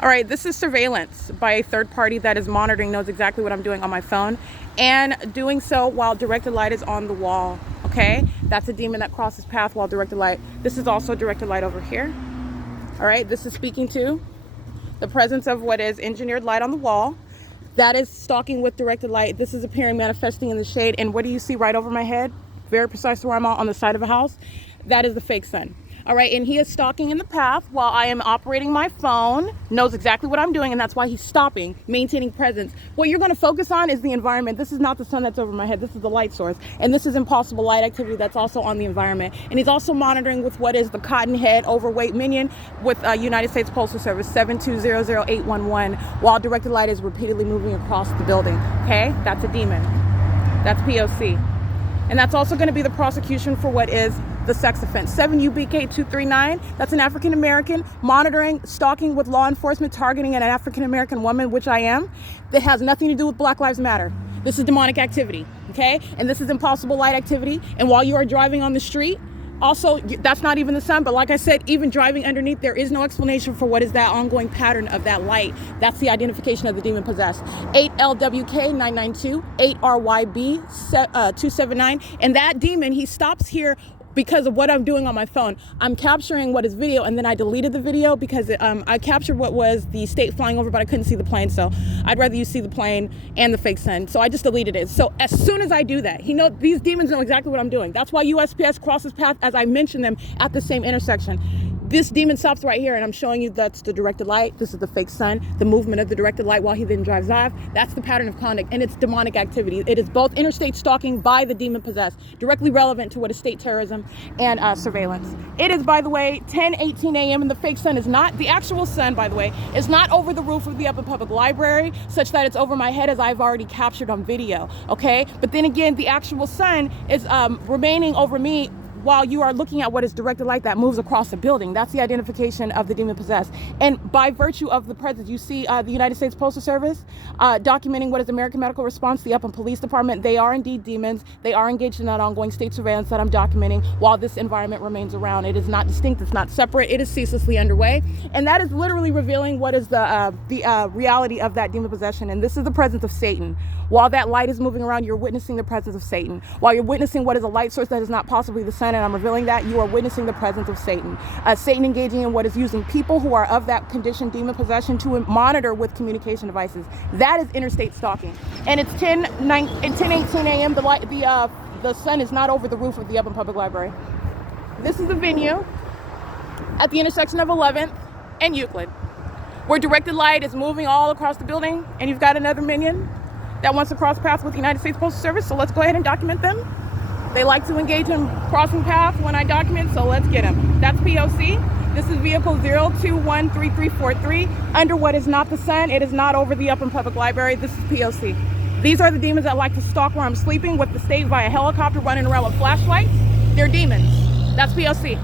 All right, this is surveillance by a third party that is monitoring, knows exactly what I'm doing on my phone, and doing so while directed light is on the wall, okay? That's a demon that crosses path while directed light. This is also directed light over here. All right, this is speaking to the presence of what is engineered light on the wall. That is stalking with directed light. This is appearing, manifesting in the shade. And what do you see right over my head? Very precise where I'm on the side of a house. That is the fake sun. All right, and he is stalking in the path while I am operating my phone, knows exactly what I'm doing, and that's why he's stopping, maintaining presence. What you're gonna focus on is the environment. This is not the sun that's over my head, this is the light source. And this is impossible light activity that's also on the environment. And he's also monitoring with what is the cotton head overweight minion with United States Postal Service 7200811 while directed light is repeatedly moving across the building, okay? That's a demon, that's P.O.C. And that's also gonna be the prosecution for what is the sex offense. 7 UBK 239, that's an African American monitoring, stalking with law enforcement, targeting an African American woman, which I am. That has nothing to do with Black Lives Matter. This is demonic activity, okay? And this is impossible light activity. And while you are driving on the street, also, that's not even the sun, but like I said, even driving underneath, there is no explanation for what is that ongoing pattern of that light. That's the identification of the demon possessed. 8LWK992, 8RYB 279, and that demon, he stops here because of what I'm doing on my phone. I'm capturing what is video, and then I deleted the video because I captured what was the state flying over, but I couldn't see the plane, so I'd rather you see the plane and the fake sun, so I just deleted it. So as soon as I do that, these demons know exactly what I'm doing. That's why USPS crosses path as I mentioned them at the same intersection. This demon stops right here, and I'm showing you that's the directed light. This is the fake sun, the movement of the directed light while he then drives off. That's the pattern of conduct, and it's demonic activity. It is both interstate stalking by the demon possessed, directly relevant to what is state terrorism and surveillance. It is, by the way, 10:18 a.m., and the fake sun is not, the actual sun, by the way, is not over the roof of the Upper Public Library, such that it's over my head as I've already captured on video, okay? But then again, the actual sun is remaining over me while you are looking at what is directed light that moves across the building. That's the identification of the demon possessed. And by virtue of the presence, you see the United States Postal Service documenting what is American Medical Response, the Upland Police Department. They are indeed demons. They are engaged in that ongoing state surveillance that I'm documenting while this environment remains around. It is not distinct, it's not separate, it is ceaselessly underway. And that is literally revealing what is the reality of that demon possession. And this is the presence of Satan. While that light is moving around, you're witnessing the presence of Satan. While you're witnessing what is a light source that is not possibly the sun, and I'm revealing that, you are witnessing the presence of Satan. Satan engaging in what is using people who are of that condition, demon possession, to monitor with communication devices. That is interstate stalking. And it's 10:18 a.m. The sun is not over the roof of the Upland Public Library. This is the venue at the intersection of 11th and Euclid, where directed light is moving all across the building, and you've got another minion that wants to cross paths with the United States Postal Service, so let's go ahead and document them. They like to engage in crossing paths when I document, so let's get them. That's P.O.C. This is vehicle 0213343 under what is not the sun. It is not over the Upland Public Library. This is P.O.C. These are the demons that like to stalk where I'm sleeping with the state via helicopter running around with flashlights. They're demons. That's P.O.C.